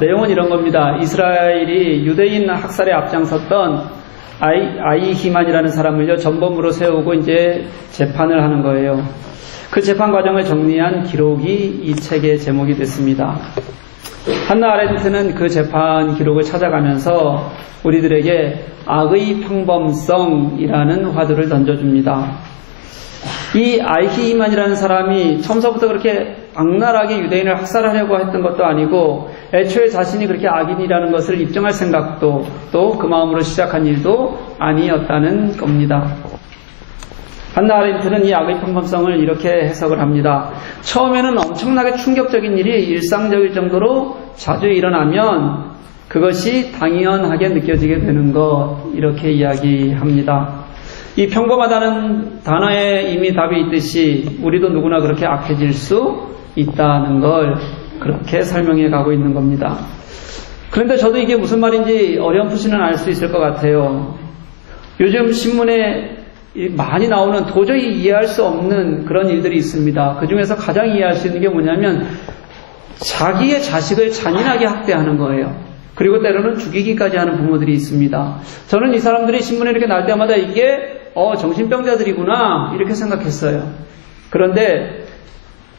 내용은 이런 겁니다. 이스라엘이 유대인 학살에 앞장섰던 아이히만이라는 사람을요, 전범으로 세우고 이제 재판을 하는 거예요. 그 재판 과정을 정리한 기록이 이 책의 제목이 됐습니다. 한나 아렌트는 그 재판 기록을 찾아가면서 우리들에게 악의 평범성이라는 화두를 던져줍니다. 이 아이히만이라는 사람이 처음서부터 그렇게 악랄하게 유대인을 학살하려고 했던 것도 아니고 애초에 자신이 그렇게 악인이라는 것을 입증할 생각도 또 그 마음으로 시작한 일도 아니었다는 겁니다. 한나 아렌트는 이 악의 평범성을 이렇게 해석을 합니다. 처음에는 엄청나게 충격적인 일이 일상적일 정도로 자주 일어나면 그것이 당연하게 느껴지게 되는 것, 이렇게 이야기합니다. 이 평범하다는 단어에 이미 답이 있듯이 우리도 누구나 그렇게 악해질 수 있다는 걸 그렇게 설명해 가고 있는 겁니다. 그런데 저도 이게 무슨 말인지 어렴풋이는 알 수 있을 것 같아요. 요즘 신문에 많이 나오는 도저히 이해할 수 없는 그런 일들이 있습니다. 그 중에서 가장 이해할 수 있는 게 뭐냐면 자기의 자식을 잔인하게 학대하는 거예요. 그리고 때로는 죽이기까지 하는 부모들이 있습니다. 저는 이 사람들이 신문에 이렇게 날 때마다 이게 정신병자들이구나 이렇게 생각했어요. 그런데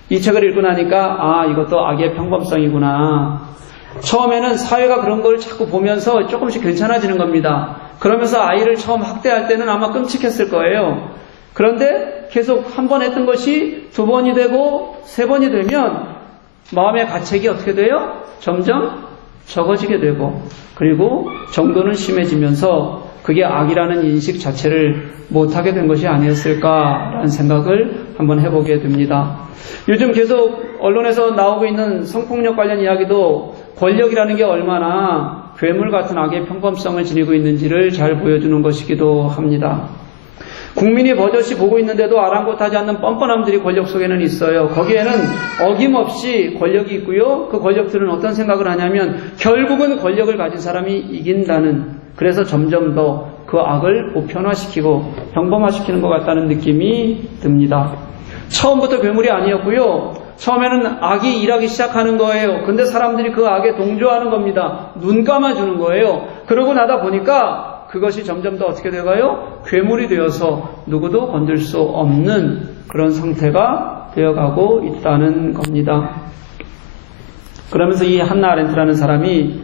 이 책을 읽고 나니까 이것도 악의 평범성이구나. 처음에는 사회가 그런 걸 자꾸 보면서 조금씩 괜찮아지는 겁니다. 그러면서 아이를 처음 학대할 때는 아마 끔찍했을 거예요. 그런데 계속 한 번 했던 것이 두 번이 되고 세 번이 되면 마음의 가책이 어떻게 돼요? 점점 적어지게 되고 그리고 정도는 심해지면서 그게 악이라는 인식 자체를 못하게 된 것이 아니었을까라는 생각을 한번 해보게 됩니다. 요즘 계속 언론에서 나오고 있는 성폭력 관련 이야기도 권력이라는 게 얼마나 괴물 같은 악의 평범성을 지니고 있는지를 잘 보여주는 것이기도 합니다. 국민이 버젓이 보고 있는데도 아랑곳하지 않는 뻔뻔함들이 권력 속에는 있어요. 거기에는 어김없이 권력이 있고요. 그 권력들은 어떤 생각을 하냐면 결국은 권력을 가진 사람이 이긴다는, 그래서 점점 더 그 악을 보편화시키고 평범화시키는 것 같다는 느낌이 듭니다. 처음부터 괴물이 아니었고요. 처음에는 악이 일하기 시작하는 거예요. 근데 사람들이 그 악에 동조하는 겁니다. 눈 감아주는 거예요. 그러고 나다 보니까 그것이 점점 더 어떻게 돼가요? 괴물이 되어서 누구도 건들 수 없는 그런 상태가 되어가고 있다는 겁니다. 그러면서 이 한나 아렌트라는 사람이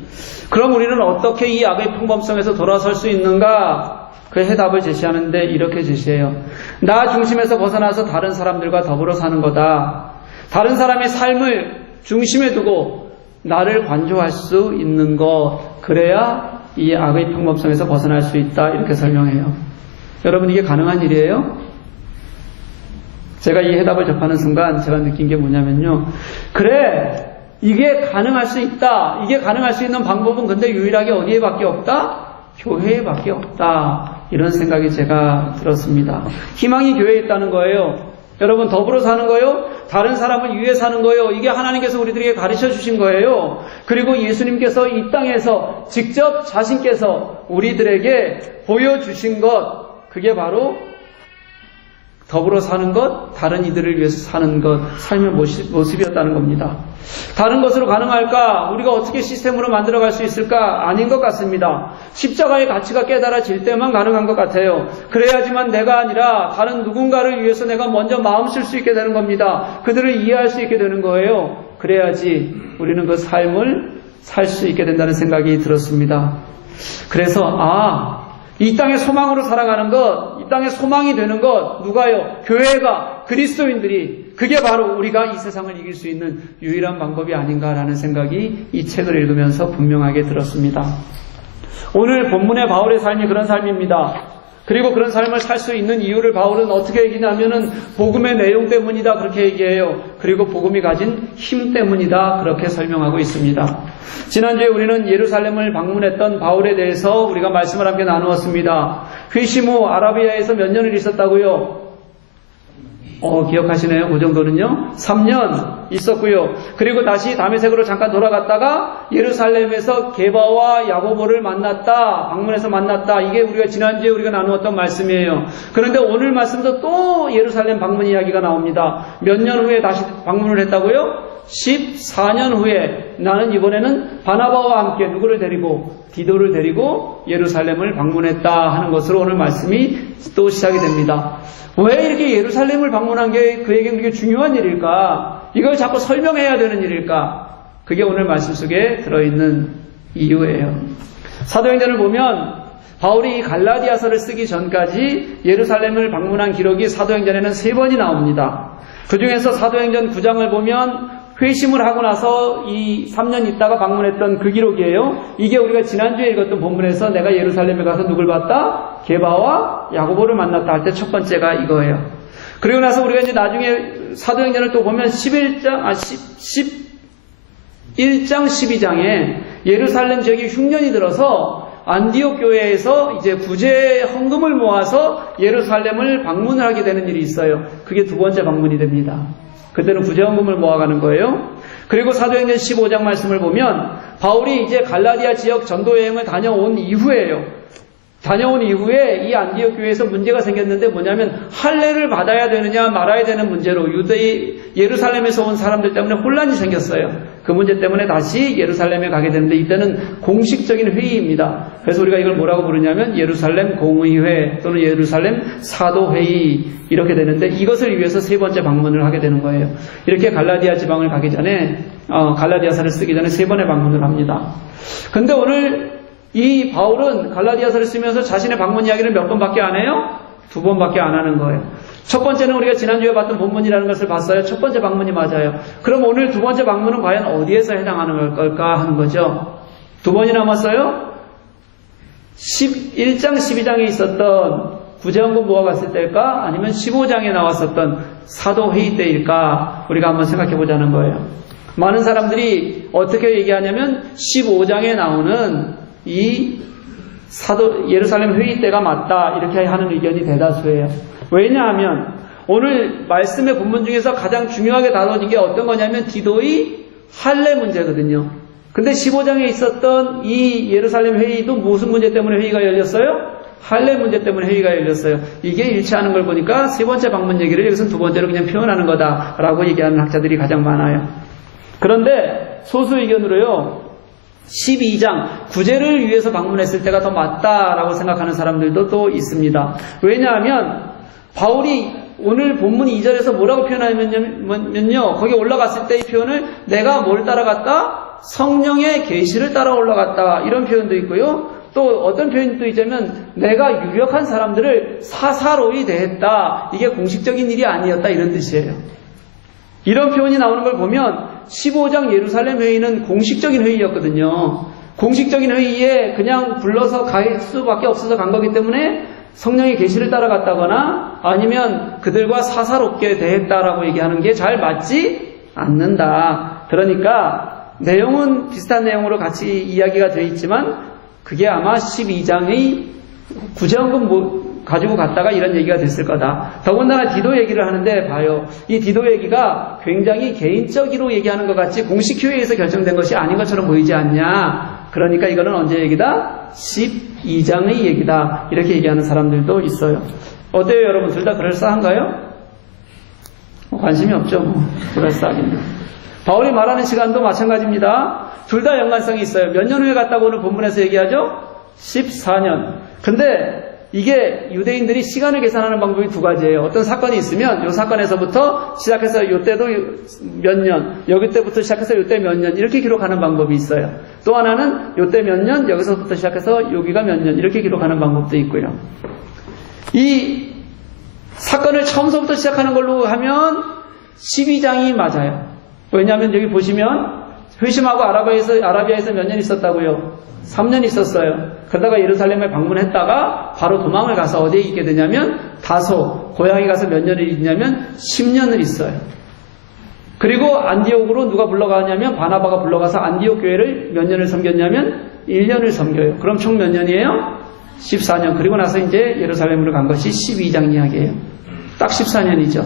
그럼 우리는 어떻게 이 악의 평범성에서 돌아설 수 있는가? 그 해답을 제시하는데 이렇게 제시해요. 나 중심에서 벗어나서 다른 사람들과 더불어 사는 거다. 다른 사람의 삶을 중심에 두고 나를 관조할 수 있는 것, 그래야 이 악의 평범성에서 벗어날 수 있다. 이렇게 설명해요. 여러분, 이게 가능한 일이에요? 제가 이 해답을 접하는 순간 제가 느낀 게 뭐냐면요. 그래, 이게 가능할 수 있다. 이게 가능할 수 있는 방법은 근데 유일하게 어디에밖에 없다? 교회에밖에 없다. 이런 생각이 제가 들었습니다. 희망이 교회에 있다는 거예요. 여러분, 더불어 사는 거예요? 다른 사람을 위해 사는 거예요. 이게 하나님께서 우리들에게 가르쳐 주신 거예요. 그리고 예수님께서 이 땅에서 직접 자신께서 우리들에게 보여주신 것, 그게 바로 더불어 사는 것, 다른 이들을 위해서 사는 것, 삶의 모습이었다는 겁니다. 다른 것으로 가능할까? 우리가 어떻게 시스템으로 만들어갈 수 있을까? 아닌 것 같습니다. 십자가의 가치가 깨달아질 때만 가능한 것 같아요. 그래야지만 내가 아니라 다른 누군가를 위해서 내가 먼저 마음 쓸 수 있게 되는 겁니다. 그들을 이해할 수 있게 되는 거예요. 그래야지 우리는 그 삶을 살 수 있게 된다는 생각이 들었습니다. 그래서 이 땅의 소망으로 살아가는 것, 이 땅의 소망이 되는 것, 누가요? 교회가, 그리스도인들이, 그게 바로 우리가 이 세상을 이길 수 있는 유일한 방법이 아닌가라는 생각이 이 책을 읽으면서 분명하게 들었습니다. 오늘 본문의 바울의 삶이 그런 삶입니다. 그리고 그런 삶을 살 수 있는 이유를 바울은 어떻게 얘기냐면은 복음의 내용 때문이다 그렇게 얘기해요. 그리고 복음이 가진 힘 때문이다 그렇게 설명하고 있습니다. 지난주에 우리는 예루살렘을 방문했던 바울에 대해서 우리가 말씀을 함께 나누었습니다. 회심 후 아라비아에서 몇 년을 있었다고요? 기억하시네요. 그 정도는요. 3년 있었고요. 그리고 다시 다메섹으로 잠깐 돌아갔다가 예루살렘에서 게바와 야고보를 만났다. 방문해서 만났다. 이게 우리가 지난주에 우리가 나누었던 말씀이에요. 그런데 오늘 말씀도 또 예루살렘 방문 이야기가 나옵니다. 몇 년 후에 다시 방문을 했다고요? 14년 후에 나는 이번에는 바나바와 함께 누구를 데리고 디도를 데리고 예루살렘을 방문했다 하는 것으로 오늘 말씀이 또 시작이 됩니다. 왜 이렇게 예루살렘을 방문한 게 그에게 그렇게 중요한 일일까? 이걸 자꾸 설명해야 되는 일일까? 그게 오늘 말씀 속에 들어있는 이유예요. 사도행전을 보면 바울이 이 갈라디아서를 쓰기 전까지 예루살렘을 방문한 기록이 사도행전에는 3번이 나옵니다. 그 중에서 사도행전 9장을 보면 회심을 하고 나서 이 3년 있다가 방문했던 그 기록이에요. 이게 우리가 지난주에 읽었던 본문에서 내가 예루살렘에 가서 누굴 봤다? 게바와 야고보를 만났다 할 때 첫 번째가 이거예요. 그리고 나서 우리가 이제 나중에 사도행전을 또 보면 11장 12장에 예루살렘 지역이 흉년이 들어서 안디옥 교회에서 이제 구제 헌금을 모아서 예루살렘을 방문을 하게 되는 일이 있어요. 그게 두 번째 방문이 됩니다. 그때는 구제 헌금을 모아가는 거예요. 그리고 사도행전 15장 말씀을 보면 바울이 이제 갈라디아 지역 전도 여행을 다녀온 이후에요. 다녀온 이후에 이 안디옥 교회에서 문제가 생겼는데 뭐냐면 할례를 받아야 되느냐 말아야 되는 문제로 예루살렘에서 온 사람들 때문에 혼란이 생겼어요. 그 문제 때문에 다시 예루살렘에 가게 되는데 이때는 공식적인 회의입니다. 그래서 우리가 이걸 뭐라고 부르냐면 예루살렘 공의회 또는 예루살렘 사도회의 이렇게 되는데 이것을 위해서 세 번째 방문을 하게 되는 거예요. 이렇게 갈라디아 지방을 가기 전에 갈라디아서를 쓰기 전에 3번의 방문을 합니다. 근데 오늘 이 바울은 갈라디아서를 쓰면서 자신의 방문 이야기를 몇 번밖에 안 해요? 2번밖에 안 하는 거예요. 첫 번째는 우리가 지난주에 봤던 본문이라는 것을 봤어요. 첫 번째 방문이 맞아요. 그럼 오늘 두 번째 방문은 과연 어디에서 해당하는 걸까 하는 거죠. 2번이 남았어요. 1장 12장에 있었던 구제헌금 모아갔을 때일까? 아니면 15장에 나왔었던 사도회의 때일까? 우리가 한번 생각해 보자는 거예요. 많은 사람들이 어떻게 얘기하냐면 15장에 나오는 이 예루살렘 회의 때가 맞다 이렇게 하는 의견이 대다수예요. 왜냐하면 오늘 말씀의 본문 중에서 가장 중요하게 다뤄진 게 어떤 거냐면 디도의 할례 문제거든요. 근데 15장에 있었던 이 예루살렘 회의도 무슨 문제 때문에 회의가 열렸어요? 할례 문제 때문에 회의가 열렸어요. 이게 일치하는 걸 보니까 세 번째 방문 얘기를 여기서 두 번째로 그냥 표현하는 거다라고 얘기하는 학자들이 가장 많아요. 그런데 소수 의견으로요. 12장 구제를 위해서 방문했을 때가 더 맞다라고 생각하는 사람들도 또 있습니다. 왜냐하면 바울이 오늘 본문 2절에서 뭐라고 표현하면요. 거기 올라갔을 때 이 표현을 내가 뭘 따라갔다? 성령의 계시를 따라 올라갔다 이런 표현도 있고요. 또 어떤 표현도 있자면 내가 유력한 사람들을 사사로이 대했다. 이게 공식적인 일이 아니었다 이런 뜻이에요. 이런 표현이 나오는 걸 보면 15장 예루살렘 회의는 공식적인 회의였거든요. 공식적인 회의에 그냥 불러서 갈 수밖에 없어서 간 거기 때문에 성령의 계시를 따라갔다거나 아니면 그들과 사사롭게 대했다라고 얘기하는 게 잘 맞지 않는다. 그러니까 내용은 비슷한 내용으로 같이 이야기가 되어 있지만 그게 아마 12장의 구제헌금 가지고 갔다가 이런 얘기가 됐을 거다. 더군다나 디도 얘기를 하는데 봐요. 이 디도 얘기가 굉장히 개인적으로 얘기하는 것 같이 공식 회의에서 결정된 것이 아닌 것처럼 보이지 않냐. 그러니까 이거는 언제 얘기다? 12장의 얘기다. 이렇게 얘기하는 사람들도 있어요. 어때요 여러분? 둘 다 그럴싸한가요? 관심이 없죠. 그럴싸하긴. 바울이 말하는 시간도 마찬가지입니다. 둘 다 연관성이 있어요. 몇 년 후에 갔다고 오늘 본문에서 얘기하죠? 14년. 근데 이게 유대인들이 시간을 계산하는 방법이 두 가지예요. 어떤 사건이 있으면 이 사건에서부터 시작해서 이때도 몇 년, 여기 때부터 시작해서 이때 몇 년 이렇게 기록하는 방법이 있어요. 또 하나는 이때 몇 년, 여기서부터 시작해서 여기가 몇 년 이렇게 기록하는 방법도 있고요. 이 사건을 처음서부터 시작하는 걸로 하면 12장이 맞아요. 왜냐하면 여기 보시면 회심하고 아라비아에서 몇 년 있었다고요? 3년 있었어요. 그러다가 예루살렘에 방문했다가 바로 도망을 가서 어디에 있게 되냐면 다소, 고향에 가서 몇 년을 있냐면 10년을 있어요. 그리고 안디옥으로 누가 불러가냐면 바나바가 불러가서 안디옥 교회를 몇 년을 섬겼냐면 1년을 섬겨요. 그럼 총 몇 년이에요? 14년. 그리고 나서 이제 예루살렘으로 간 것이 12장 이야기예요. 딱 14년이죠.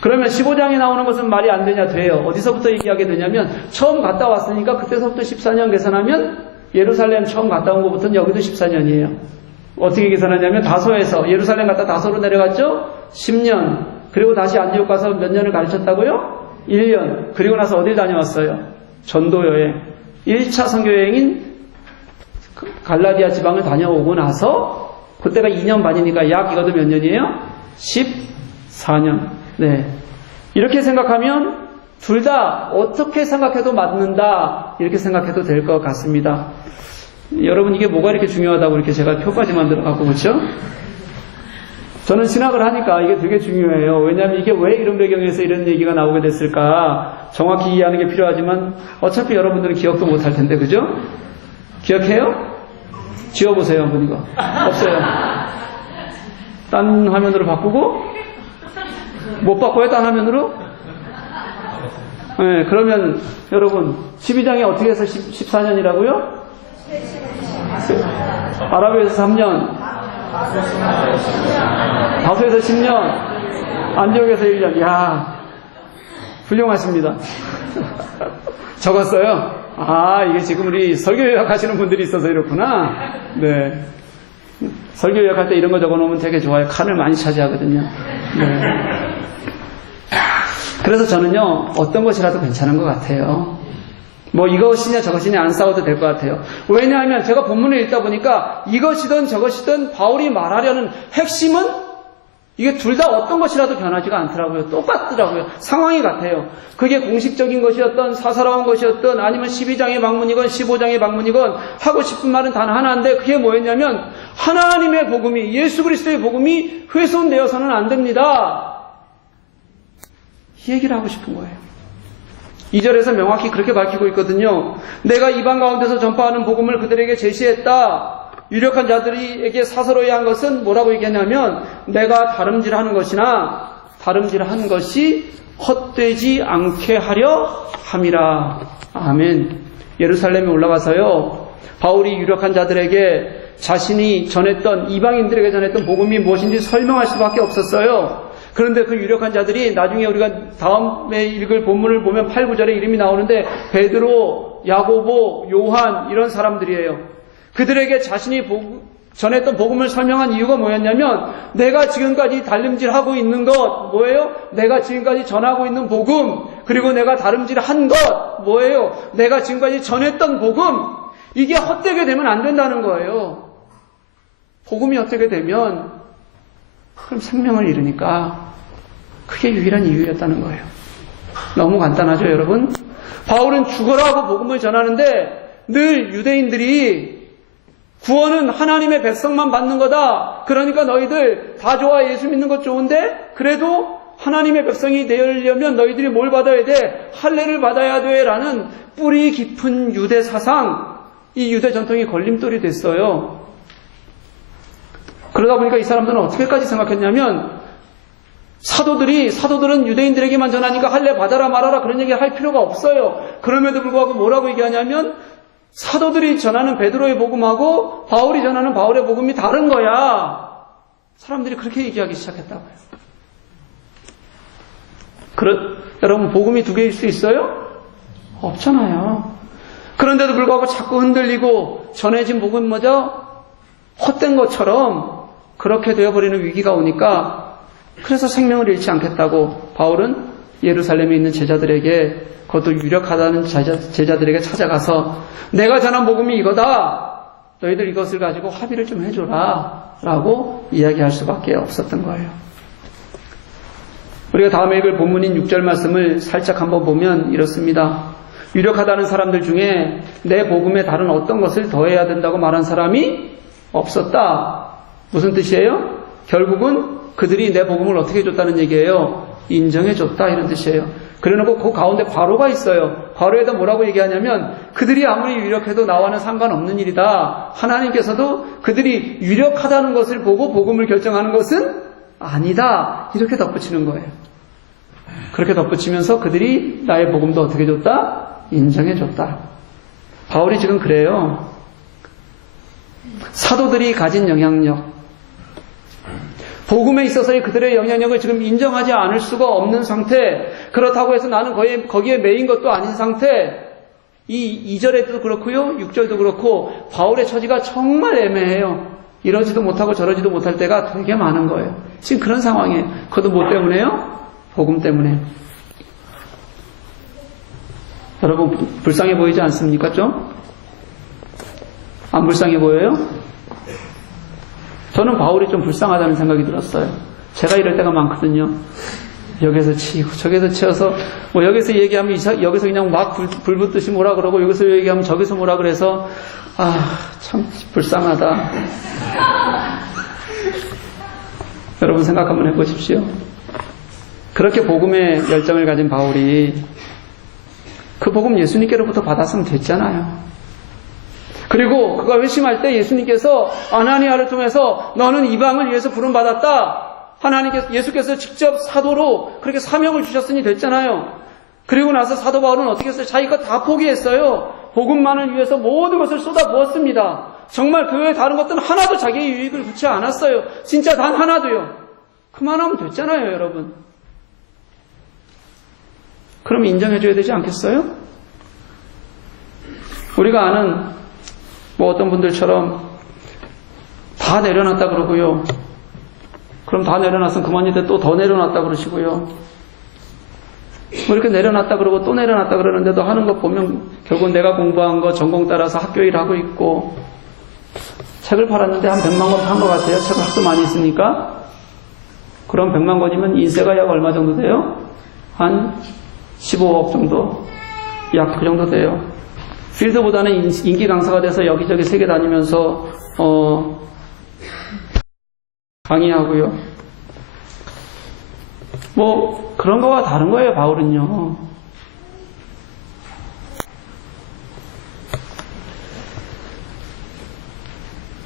그러면 15장에 나오는 것은 말이 안 되냐? 돼요. 어디서부터 얘기하게 되냐면 처음 갔다 왔으니까 그때서부터 14년 계산하면 예루살렘 처음 갔다 온 것부터는 여기도 14년이에요. 어떻게 계산하냐면 다소에서 예루살렘 갔다 다소로 내려갔죠? 10년. 그리고 다시 안디옥 가서 몇 년을 가르쳤다고요? 1년. 그리고 나서 어딜 다녀왔어요? 전도 여행. 1차 선교 여행인 갈라디아 지방을 다녀오고 나서 그때가 2년 반이니까 약 이것도 몇 년이에요? 14년. 네. 이렇게 생각하면 둘 다 어떻게 생각해도 맞는다. 이렇게 생각해도 될 것 같습니다. 여러분 이게 뭐가 이렇게 중요하다고 이렇게 제가 표까지 만들어갖고 그렇죠? 저는 신학을 하니까 이게 되게 중요해요. 왜냐하면 이게 왜 이런 배경에서 이런 얘기가 나오게 됐을까 정확히 이해하는 게 필요하지만 어차피 여러분들은 기억도 못할 텐데 그죠? 기억해요? 지워보세요 한번 이거. 없어요. 딴 화면으로 바꾸고 못 바꿔요 딴 화면으로? 네, 그러면 여러분 12장이 어떻게 해서 14년이라고요? 아라비에서 3년, 다소에서 10년, 안디옥에서 1년. 야, 훌륭하십니다. 적었어요? 아, 이게 지금 우리 설교 요약하시는 분들이 있어서 이렇구나. 네. 설교 요약할 때 이런 거 적어놓으면 되게 좋아요. 칸을 많이 차지하거든요. 네. 그래서 저는요, 어떤 것이라도 괜찮은 것 같아요. 뭐 이것이냐 저것이냐 안 싸워도 될 것 같아요. 왜냐하면 제가 본문을 읽다 보니까 이것이든 저것이든 바울이 말하려는 핵심은 이게 둘 다 어떤 것이라도 변하지가 않더라고요. 똑같더라고요. 상황이 같아요. 그게 공식적인 것이었던 사사로운 것이었던 아니면 12장의 방문이건 15장의 방문이건 하고 싶은 말은 단 하나인데 그게 뭐였냐면 하나님의 복음이 예수 그리스도의 복음이 훼손되어서는 안 됩니다. 이 얘기를 하고 싶은 거예요. 2절에서 명확히 그렇게 밝히고 있거든요. 내가 이방 가운데서 전파하는 복음을 그들에게 제시했다. 유력한 자들에게 사서로야 한 것은 뭐라고 얘기하냐면 내가 다름질하는 것이나 다름질한 것이 헛되지 않게 하려 함이라. 아멘. 예루살렘에 올라가서요. 바울이 유력한 자들에게 자신이 전했던 이방인들에게 전했던 복음이 무엇인지 설명할 수밖에 없었어요. 그런데 그 유력한 자들이 나중에 우리가 다음에 읽을 본문을 보면 8, 9절에 이름이 나오는데 베드로, 야고보, 요한 이런 사람들이에요. 그들에게 자신이 전했던 복음을 설명한 이유가 뭐였냐면 내가 지금까지 달림질하고 있는 것 뭐예요? 내가 지금까지 전하고 있는 복음 그리고 내가 다름질한 것 뭐예요? 내가 지금까지 전했던 복음 이게 헛되게 되면 안 된다는 거예요. 복음이 헛되게 되면 그럼 생명을 잃으니까 그게 유일한 이유였다는 거예요. 너무 간단하죠, 여러분? 바울은 죽어라 하고 복음을 전하는데 늘 유대인들이 구원은 하나님의 백성만 받는 거다. 그러니까 너희들 다 좋아, 예수 믿는 것 좋은데 그래도 하나님의 백성이 되려면 너희들이 뭘 받아야 돼? 할례를 받아야 돼 라는 뿌리 깊은 유대 사상, 이 유대 전통이 걸림돌이 됐어요. 그러다 보니까 이 사람들은 어떻게까지 생각했냐면 사도들은 유대인들에게만 전하니까 할례 받아라 말아라 그런 얘기 할 필요가 없어요. 그럼에도 불구하고 뭐라고 얘기하냐면 사도들이 전하는 베드로의 복음하고 바울이 전하는 바울의 복음이 다른 거야. 사람들이 그렇게 얘기하기 시작했다고요. 여러분 복음이 두 개일 수 있어요? 없잖아요. 그런데도 불구하고 자꾸 흔들리고 전해진 복음마저 헛된 것처럼 그렇게 되어버리는 위기가 오니까 그래서 생명을 잃지 않겠다고 바울은 예루살렘에 있는 제자들에게 그것도 유력하다는 제자들에게 찾아가서 내가 전한 복음이 이거다. 너희들 이것을 가지고 합의를 좀 해줘라 라고 이야기할 수밖에 없었던 거예요. 우리가 다음에 읽을 본문인 6절 말씀을 살짝 한번 보면 이렇습니다. 유력하다는 사람들 중에 내 복음에 다른 어떤 것을 더해야 된다고 말한 사람이 없었다. 무슨 뜻이에요? 결국은 그들이 내 복음을 어떻게 해줬다는 얘기예요? 인정해줬다 이런 뜻이에요. 그래놓고 그 가운데 괄호가 있어요. 괄호에다 뭐라고 얘기하냐면 그들이 아무리 유력해도 나와는 상관없는 일이다. 하나님께서도 그들이 유력하다는 것을 보고 복음을 결정하는 것은 아니다. 이렇게 덧붙이는 거예요. 그렇게 덧붙이면서 그들이 나의 복음도 어떻게 줬다? 인정해줬다. 바울이 지금 그래요. 사도들이 가진 영향력, 복음에 있어서의 그들의 영향력을 지금 인정하지 않을 수가 없는 상태, 그렇다고 해서 나는 거기에 매인 것도 아닌 상태, 이 2절에도 그렇고요, 6절도 그렇고 바울의 처지가 정말 애매해요. 이러지도 못하고 저러지도 못할 때가 되게 많은 거예요. 지금 그런 상황이에요. 그것도 뭐 때문에요? 복음 때문에. 여러분 불쌍해 보이지 않습니까 좀? 안 불쌍해 보여요? 저는 바울이 좀 불쌍하다는 생각이 들었어요. 제가 이럴 때가 많거든요. 여기서 치고 저기서 치어서 뭐 여기서 얘기하면 여기서 그냥 막 불 붙듯이 뭐라 그러고 여기서 얘기하면 저기서 뭐라 그래서 참 불쌍하다. 여러분 생각 한번 해보십시오. 그렇게 복음의 열정을 가진 바울이 그 복음 예수님께로부터 받았으면 됐잖아요. 그리고 그가 회심할 때 예수님께서 아나니아를 통해서 너는 이방을 위해서 부름받았다. 예수께서 직접 사도로 그렇게 사명을 주셨으니 됐잖아요. 그리고 나서 사도 바울은 어떻게 했어요? 자기가 다 포기했어요. 복음만을 위해서 모든 것을 쏟아부었습니다. 정말 그 외에 다른 것들은 하나도 자기의 유익을 구치 않았어요. 진짜 단 하나도요. 그만하면 됐잖아요, 여러분. 그럼 인정해줘야 되지 않겠어요? 우리가 아는 뭐 어떤 분들처럼 다 내려놨다 그러고요. 그럼 다 내려놨으면 그만인데 또 더 내려놨다 그러시고요. 뭐 이렇게 내려놨다 그러고 또 내려놨다 그러는데도 하는 거 보면 결국 내가 공부한 거 전공 따라서 학교 일하고 있고 책을 팔았는데 한 100만 권 판 것 같아요. 책을 하도 많이 있으니까. 그럼 100만 권이면 인세가 약 얼마 정도 돼요? 한 15억 정도? 약 그 정도 돼요. 필드보다는 인기 강사가 돼서 여기저기 세계 다니면서 강의하고요. 뭐 그런 거와 다른 거예요, 바울은요.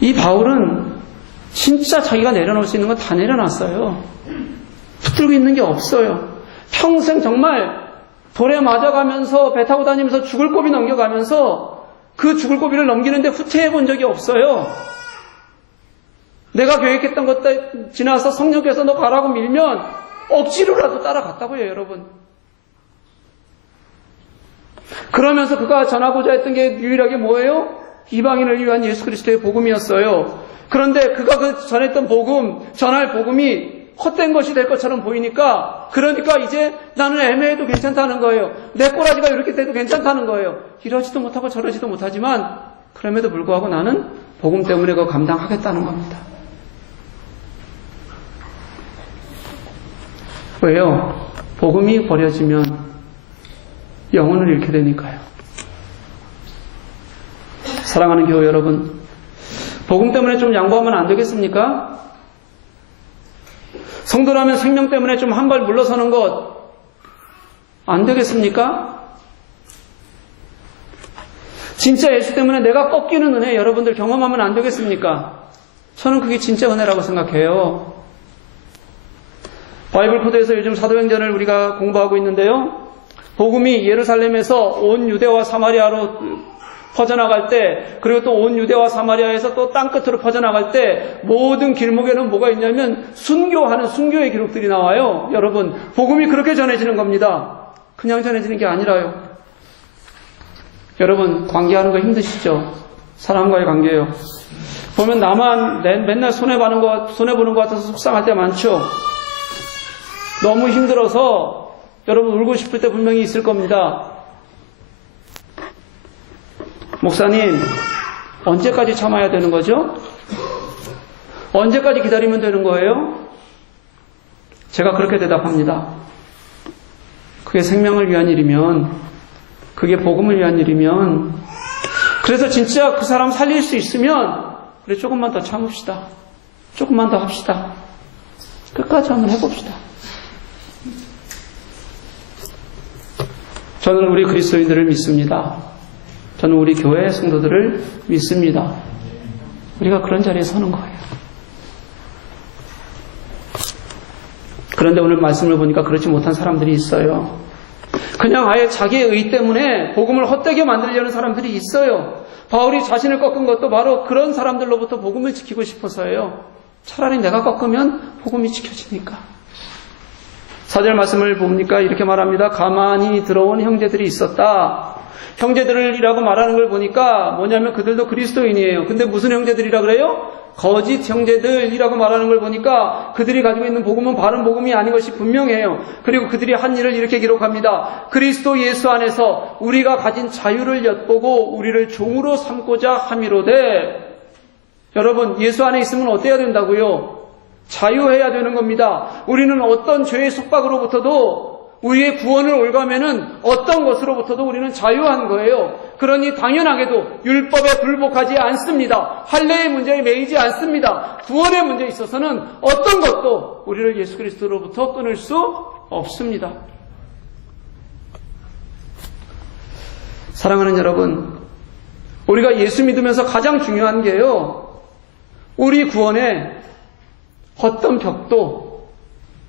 이 바울은 진짜 자기가 내려놓을 수 있는 건 다 내려놨어요. 붙들고 있는 게 없어요. 평생 정말 돌에 맞아가면서 배 타고 다니면서 죽을 고비 넘겨가면서 그 죽을 고비를 넘기는데 후퇴해 본 적이 없어요. 내가 계획했던 것들 지나서 성령께서 너 가라고 밀면 억지로라도 따라갔다고 해요, 여러분. 그러면서 그가 전하고자 했던 게 유일하게 뭐예요? 이방인을 위한 예수 그리스도의 복음이었어요. 그런데 그가 그 전했던 복음, 전할 복음이 헛된 것이 될 것처럼 보이니까 그러니까 이제 나는 애매해도 괜찮다는 거예요. 내 꼬라지가 이렇게 돼도 괜찮다는 거예요. 이러지도 못하고 저러지도 못하지만 그럼에도 불구하고 나는 복음 때문에 그거 감당하겠다는 겁니다. 왜요? 복음이 버려지면 영혼을 잃게 되니까요. 사랑하는 교회 여러분, 복음 때문에 좀 양보하면 안 되겠습니까? 성도라면 생명 때문에 좀 한 발 물러서는 것 안 되겠습니까? 진짜 예수 때문에 내가 꺾이는 은혜 여러분들 경험하면 안 되겠습니까? 저는 그게 진짜 은혜라고 생각해요. 바이블 코드에서 요즘 사도행전을 우리가 공부하고 있는데요. 복음이 예루살렘에서 온 유대와 사마리아로 퍼져나갈 때, 그리고 또 온 유대와 사마리아에서 또 땅끝으로 퍼져나갈 때 모든 길목에는 뭐가 있냐면 순교하는 순교의 기록들이 나와요. 여러분, 복음이 그렇게 전해지는 겁니다. 그냥 전해지는 게 아니라요. 여러분, 관계하는 거 힘드시죠? 사람과의 관계요. 보면 나만 맨날 손해보는 것 같아서 속상할 때 많죠? 너무 힘들어서 여러분 울고 싶을 때 분명히 있을 겁니다. 목사님, 언제까지 참아야 되는 거죠? 언제까지 기다리면 되는 거예요? 제가 그렇게 대답합니다. 그게 생명을 위한 일이면, 그게 복음을 위한 일이면, 그래서 진짜 그 사람 살릴 수 있으면, 그래, 조금만 더 참읍시다. 조금만 더 합시다. 끝까지 한번 해봅시다. 저는 우리 그리스도인들을 믿습니다. 저는 우리 교회 성도들을 믿습니다. 우리가 그런 자리에 서는 거예요. 그런데 오늘 말씀을 보니까 그렇지 못한 사람들이 있어요. 그냥 아예 자기의 의 때문에 복음을 헛되게 만들려는 사람들이 있어요. 바울이 자신을 꺾은 것도 바로 그런 사람들로부터 복음을 지키고 싶어서예요. 차라리 내가 꺾으면 복음이 지켜지니까. 4절 말씀을 보니까 이렇게 말합니다. 가만히 들어온 형제들이 있었다. 형제들이라고 말하는 걸 보니까 뭐냐면 그들도 그리스도인이에요. 근데 무슨 형제들이라 그래요? 거짓 형제들이라고 말하는 걸 보니까 그들이 가지고 있는 복음은 바른 복음이 아닌 것이 분명해요. 그리고 그들이 한 일을 이렇게 기록합니다. 그리스도 예수 안에서 우리가 가진 자유를 엿보고 우리를 종으로 삼고자 함이로되. 여러분, 예수 안에 있으면 어때야 된다고요? 자유해야 되는 겁니다. 우리는 어떤 죄의 속박으로부터도, 우리의 구원을 올가면은 어떤 것으로부터도 우리는 자유한 거예요. 그러니 당연하게도 율법에 굴복하지 않습니다. 할례의 문제에 매이지 않습니다. 구원의 문제에 있어서는 어떤 것도 우리를 예수 그리스도로부터 끊을 수 없습니다. 사랑하는 여러분, 우리가 예수 믿으면서 가장 중요한 게요, 우리 구원에 어떤 벽도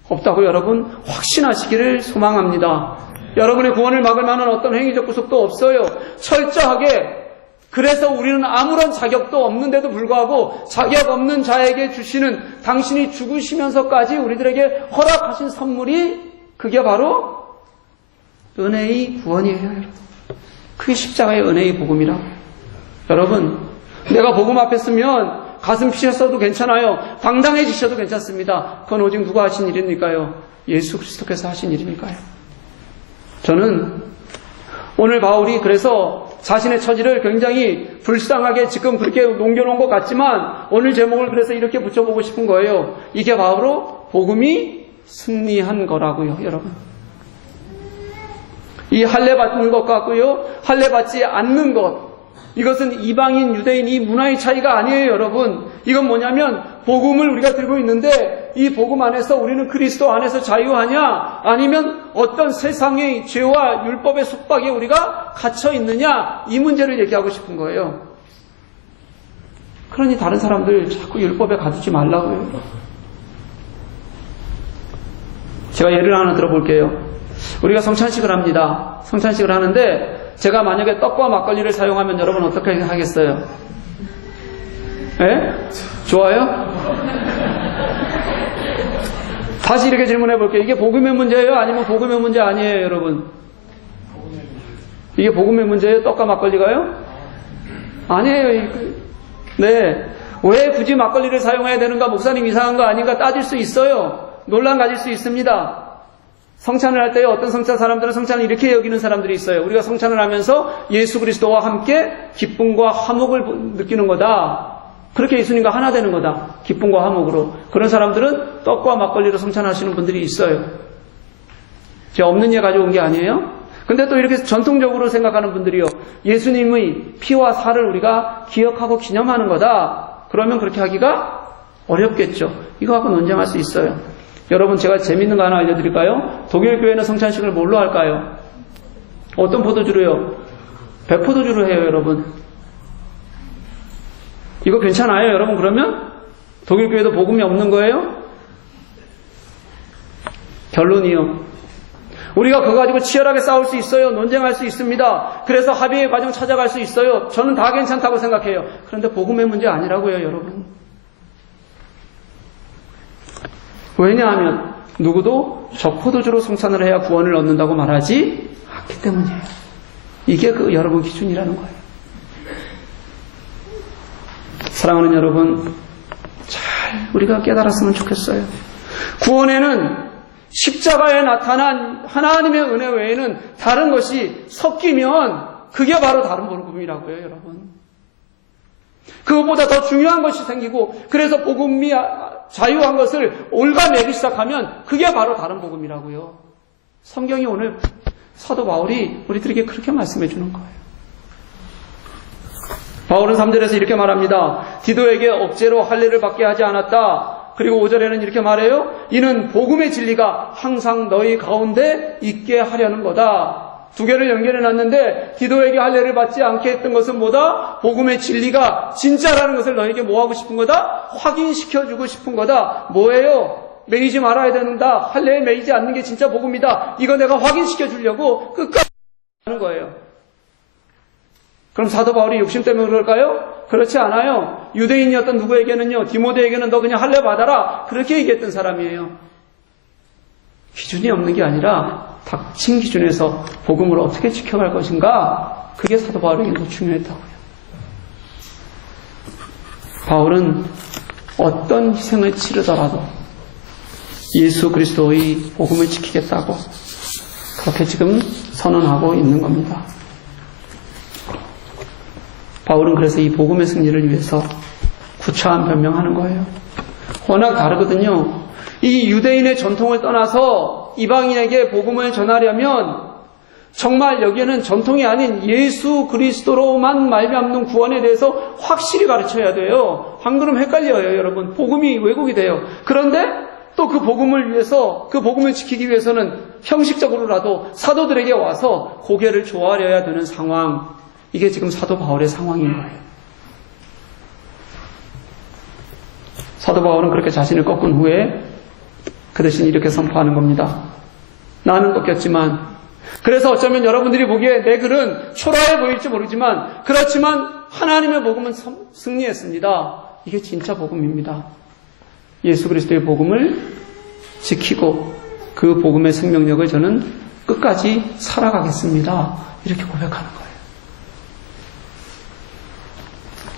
없다고 여러분 확신하시기를 소망합니다. 여러분의 구원을 막을 만한 어떤 행위적 구속도 없어요. 철저하게, 그래서 우리는 아무런 자격도 없는데도 불구하고 자격 없는 자에게 주시는, 당신이 죽으시면서까지 우리들에게 허락하신 선물이, 그게 바로 은혜의 구원이에요. 여러분, 그게 십자가의 은혜의 복음이라고. 여러분, 내가 복음 앞에 서면 가슴 피셨어도 괜찮아요. 당당해지셔도 괜찮습니다. 그건 오직 누가 하신 일입니까요? 예수 그리스도께서 하신 일이니까요. 저는 오늘 바울이 그래서 자신의 처지를 굉장히 불쌍하게 지금 그렇게 넘겨놓은 것 같지만, 오늘 제목을 그래서 이렇게 붙여보고 싶은 거예요. 이게 바로 복음이 승리한 거라고요, 여러분. 이 할례 받는 것 같고요, 할례 받지 않는 것, 이것은 이방인, 유대인, 이 문화의 차이가 아니에요, 여러분. 이건 뭐냐면, 복음을 우리가 들고 있는데, 이 복음 안에서 우리는 그리스도 안에서 자유하냐, 아니면 어떤 세상의 죄와 율법의 속박에 우리가 갇혀 있느냐, 이 문제를 얘기하고 싶은 거예요. 그러니 다른 사람들 자꾸 율법에 가두지 말라고요. 제가 예를 하나 들어볼게요. 우리가 성찬식을 합니다. 성찬식을 하는데, 제가 만약에 떡과 막걸리를 사용하면 여러분 어떻게 하겠어요? 예? 좋아요? 다시 이렇게 질문해 볼게요. 이게 복음의 문제예요? 아니면 복음의 문제 아니에요, 여러분? 이게 복음의 문제예요? 떡과 막걸리가요? 아니에요. 네. 왜 굳이 막걸리를 사용해야 되는가? 목사님 이상한 거 아닌가? 따질 수 있어요. 논란 가질 수 있습니다. 성찬을 할 때 어떤 성찬 사람들은 성찬을 이렇게 여기는 사람들이 있어요. 우리가 성찬을 하면서 예수 그리스도와 함께 기쁨과 화목을 느끼는 거다. 그렇게 예수님과 하나 되는 거다. 기쁨과 화목으로. 그런 사람들은 떡과 막걸리로 성찬하시는 분들이 있어요. 제가 없는 예 가져온 게 아니에요. 근데 또 이렇게 전통적으로 생각하는 분들이요, 예수님의 피와 살을 우리가 기억하고 기념하는 거다. 그러면 그렇게 하기가 어렵겠죠. 이거 갖고 논쟁할 수 있어요. 여러분, 제가 재밌는 거 하나 알려드릴까요? 독일 교회는 성찬식을 뭘로 할까요? 어떤 포도주로요? 백포도주로 해요, 여러분. 이거 괜찮아요, 여러분? 그러면 독일 교회도 복음이 없는 거예요? 결론이요, 우리가 그거 가지고 치열하게 싸울 수 있어요. 논쟁할 수 있습니다. 그래서 합의의 과정 찾아갈 수 있어요. 저는 다 괜찮다고 생각해요. 그런데 복음의 문제 아니라고요, 여러분. 왜냐하면 누구도 적포도주로 성찬을 해야 구원을 얻는다고 말하지 않기 때문이에요. 이게 그 여러분 기준이라는 거예요. 사랑하는 여러분, 잘 우리가 깨달았으면 좋겠어요. 구원에는 십자가에 나타난 하나님의 은혜 외에는 다른 것이 섞이면 그게 바로 다른 복음이라고요, 여러분. 그것보다 더 중요한 것이 생기고, 그래서 복음이 자유한 것을 올가매기 시작하면 그게 바로 다른 복음이라고요. 성경이 오늘 사도 바울이 우리들에게 그렇게 말씀해 주는 거예요. 바울은 3절에서 이렇게 말합니다. 디도에게 억제로 할례를 받게 하지 않았다. 그리고 5절에는 이렇게 말해요. 이는 복음의 진리가 항상 너희 가운데 있게 하려는 거다. 두 개를 연결해 놨는데, 디도에게 할례를 받지 않게 했던 것은 뭐다? 복음의 진리가 진짜라는 것을 너에게 뭐 하고 싶은 거다? 확인시켜주고 싶은 거다. 뭐예요? 매이지 말아야 된다. 할례에 매이지 않는 게 진짜 복음이다. 이거 내가 확인시켜 주려고 끝까지 하는 거예요. 그럼 사도 바울이 욕심 때문에 그럴까요? 그렇지 않아요. 유대인이었던 누구에게는요, 디모데에게는 너 그냥 할례 받아라, 그렇게 얘기했던 사람이에요. 기준이 없는 게 아니라 닥친 기준에서 복음을 어떻게 지켜갈 것인가, 그게 사도 바울에게 더 중요했다고요. 바울은 어떤 희생을 치르더라도 예수 그리스도의 복음을 지키겠다고 그렇게 지금 선언하고 있는 겁니다. 바울은 그래서 이 복음의 승리를 위해서 구차한 변명하는 거예요. 워낙 다르거든요. 이 유대인의 전통을 떠나서 이방인에게 복음을 전하려면 정말 여기에는 전통이 아닌 예수 그리스도로만 말미암는 구원에 대해서 확실히 가르쳐야 돼요. 안 그러면 헷갈려요, 여러분. 복음이 왜곡이 돼요. 그런데 또 그 복음을 위해서, 그 복음을 지키기 위해서는 형식적으로라도 사도들에게 와서 고개를 조아려야 되는 상황. 이게 지금 사도 바울의 상황인 거예요. 사도 바울은 그렇게 자신을 꺾은 후에 그 대신 이렇게 선포하는 겁니다. 나는 꺾였지만, 그래서 어쩌면 여러분들이 보기에 내 글은 초라해 보일지 모르지만, 그렇지만 하나님의 복음은 승리했습니다. 이게 진짜 복음입니다. 예수 그리스도의 복음을 지키고 그 복음의 생명력을 저는 끝까지 살아가겠습니다. 이렇게 고백하는 거예요.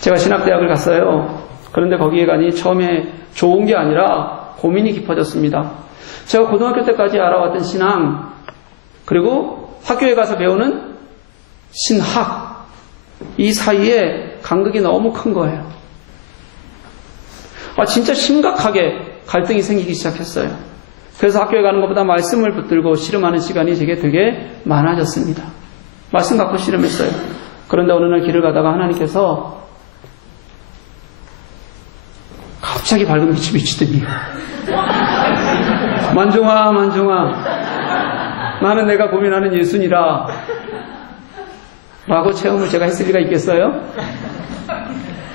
제가 신학대학을 갔어요. 그런데 거기에 가니 처음에 좋은 게 아니라 고민이 깊어졌습니다. 제가 고등학교 때까지 알아왔던 신앙, 그리고 학교에 가서 배우는 신학, 이 사이에 간극이 너무 큰 거예요. 진짜 심각하게 갈등이 생기기 시작했어요. 그래서 학교에 가는 것보다 말씀을 붙들고 씨름하는 시간이 제게 되게 많아졌습니다. 말씀 갖고 씨름했어요. 그런데 어느 날 길을 가다가 하나님께서 갑자기 밝은 빛이 비치더니 만종아 나는 내가 고민하는 예수니라 라고 체험을 제가 했을 리가 있겠어요?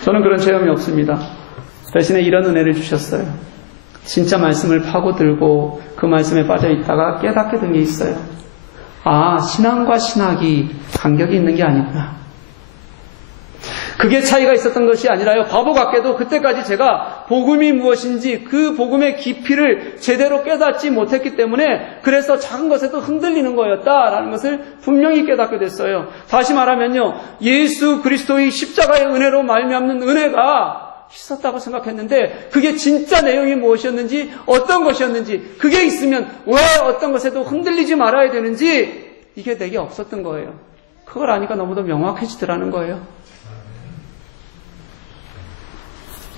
저는 그런 체험이 없습니다. 대신에 이런 은혜를 주셨어요. 진짜 말씀을 파고들고 그 말씀에 빠져 있다가 깨닫게 된 게 있어요. 신앙과 신학이 간격이 있는 게 아니구나. 그게 차이가 있었던 것이 아니라요. 바보 같게도 그때까지 제가 복음이 무엇인지 그 복음의 깊이를 제대로 깨닫지 못했기 때문에 그래서 작은 것에도 흔들리는 거였다라는 것을 분명히 깨닫게 됐어요. 다시 말하면요. 예수 그리스도의 십자가의 은혜로 말미암는 은혜가 있었다고 생각했는데 그게 진짜 내용이 무엇이었는지 어떤 것이었는지 그게 있으면 왜 어떤 것에도 흔들리지 말아야 되는지 이게 내게 없었던 거예요. 그걸 아니까 너무도 명확해지더라는 거예요.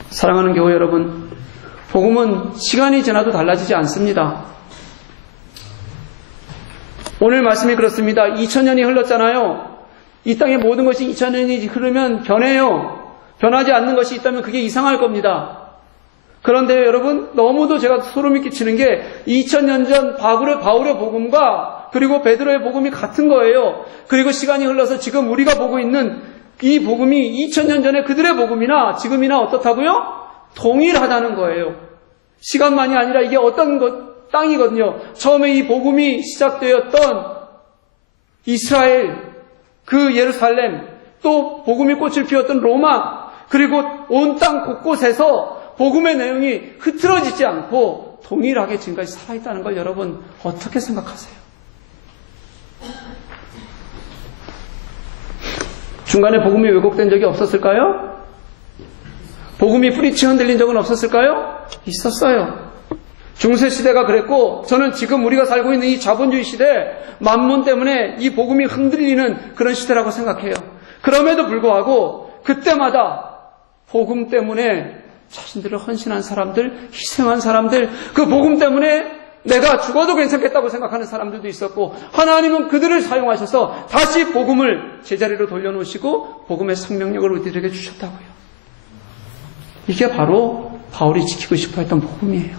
사랑하는 교회 여러분, 복음은 시간이 지나도 달라지지 않습니다. 오늘 말씀이 그렇습니다. 2000년이 흘렀잖아요. 이 땅의 모든 것이 2000년이 흐르면 변해요. 변하지 않는 것이 있다면 그게 이상할 겁니다. 그런데 여러분, 너무도 제가 소름이 끼치는 게 2000년 전 바울의 복음과 그리고 베드로의 복음이 같은 거예요. 그리고 시간이 흘러서 지금 우리가 보고 있는 이 복음이 2000년 전에 그들의 복음이나 지금이나 어떻다고요? 동일하다는 거예요. 시간만이 아니라 이게 어떤 땅이거든요. 처음에 이 복음이 시작되었던 이스라엘, 그 예루살렘, 또 복음이 꽃을 피웠던 로마, 그리고 온 땅 곳곳에서 복음의 내용이 흐트러지지 않고 동일하게 지금까지 살아있다는 걸 여러분 어떻게 생각하세요? 중간에 복음이 왜곡된 적이 없었을까요? 복음이 뿌리치 흔들린 적은 없었을까요? 있었어요. 중세시대가 그랬고 저는 지금 우리가 살고 있는 이 자본주의 시대 만문 때문에 이 복음이 흔들리는 그런 시대라고 생각해요. 그럼에도 불구하고 그때마다 복음 때문에 자신들을 헌신한 사람들, 희생한 사람들, 그 복음 때문에 내가 죽어도 괜찮겠다고 생각하는 사람들도 있었고 하나님은 그들을 사용하셔서 다시 복음을 제자리로 돌려놓으시고 복음의 생명력을 우리들에게 주셨다고요. 이게 바로 바울이 지키고 싶어 했던 복음이에요.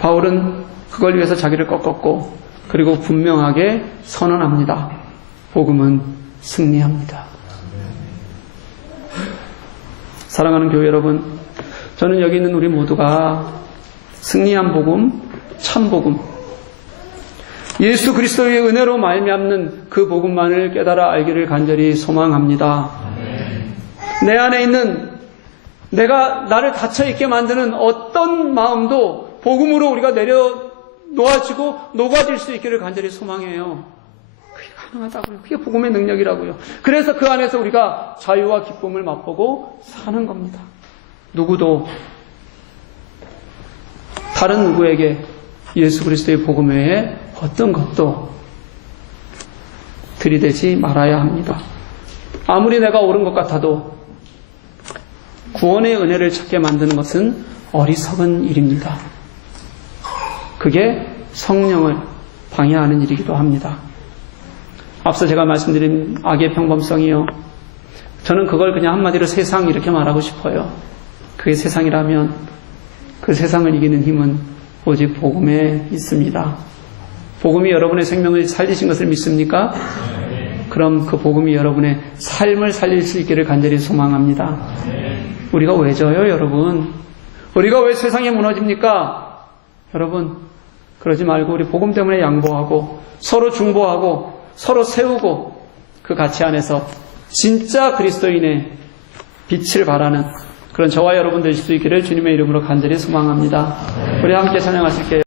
바울은 그걸 위해서 자기를 꺾었고 그리고 분명하게 선언합니다. 복음은 승리합니다. 사랑하는 교회 여러분, 저는 여기 있는 우리 모두가 승리한 복음, 참 복음, 예수 그리스도의 은혜로 말미암는 그 복음만을 깨달아 알기를 간절히 소망합니다. 내 안에 있는 나를 닫혀있게 만드는 어떤 마음도 복음으로 우리가 내려 놓아지고 녹아질 수 있기를 간절히 소망해요. 그게 가능하다고요. 그게 복음의 능력이라고요. 그래서 그 안에서 우리가 자유와 기쁨을 맛보고 사는 겁니다. 누구도 다른 누구에게 예수 그리스도의 복음 외에 어떤 것도 들이대지 말아야 합니다. 아무리 내가 옳은 것 같아도 구원의 은혜를 찾게 만드는 것은 어리석은 일입니다. 그게 성령을 방해하는 일이기도 합니다. 앞서 제가 말씀드린 악의 평범성이요. 저는 그걸 그냥 한마디로 세상 이렇게 말하고 싶어요. 그게 세상이라면 그 세상을 이기는 힘은 오직 복음에 있습니다. 복음이 여러분의 생명을 살리신 것을 믿습니까? 그럼 그 복음이 여러분의 삶을 살릴 수 있기를 간절히 소망합니다. 우리가 왜 져요, 여러분? 우리가 왜 세상에 무너집니까? 여러분, 그러지 말고 우리 복음 때문에 양보하고 서로 중보하고 서로 세우고 그 가치 안에서 진짜 그리스도인의 빛을 발하는 그런 저와 여러분 되실 수 있기를 주님의 이름으로 간절히 소망합니다. 우리 함께 찬양하실게요.